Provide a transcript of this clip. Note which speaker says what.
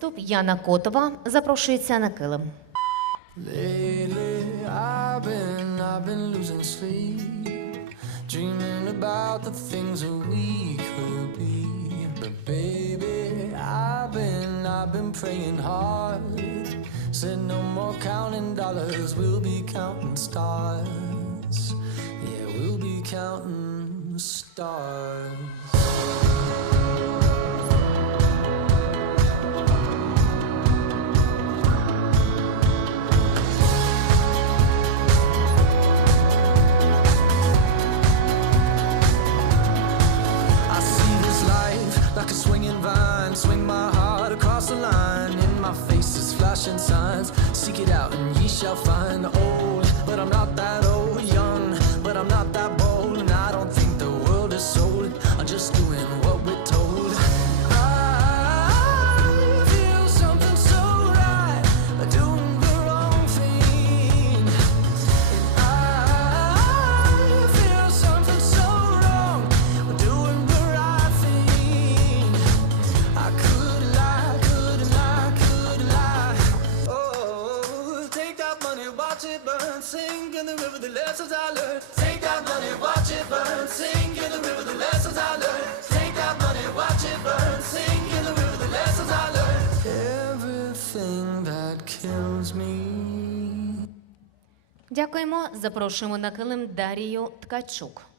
Speaker 1: Тоб Яна Котова запрошується на килим.
Speaker 2: a swinging vine Swing my heart across the line In my face is flashing signs Seek it out and ye shall find the old
Speaker 1: watch it burn, sink in the river, the lessons I learned. Sink out money, watch it burn, sink in the river, the lessons I learned. Sink out money, watch it burn, sink in the river, the lessons I learned. Everything that kills me. Дякуємо, запрошуємо на килим Дарію Ткачук.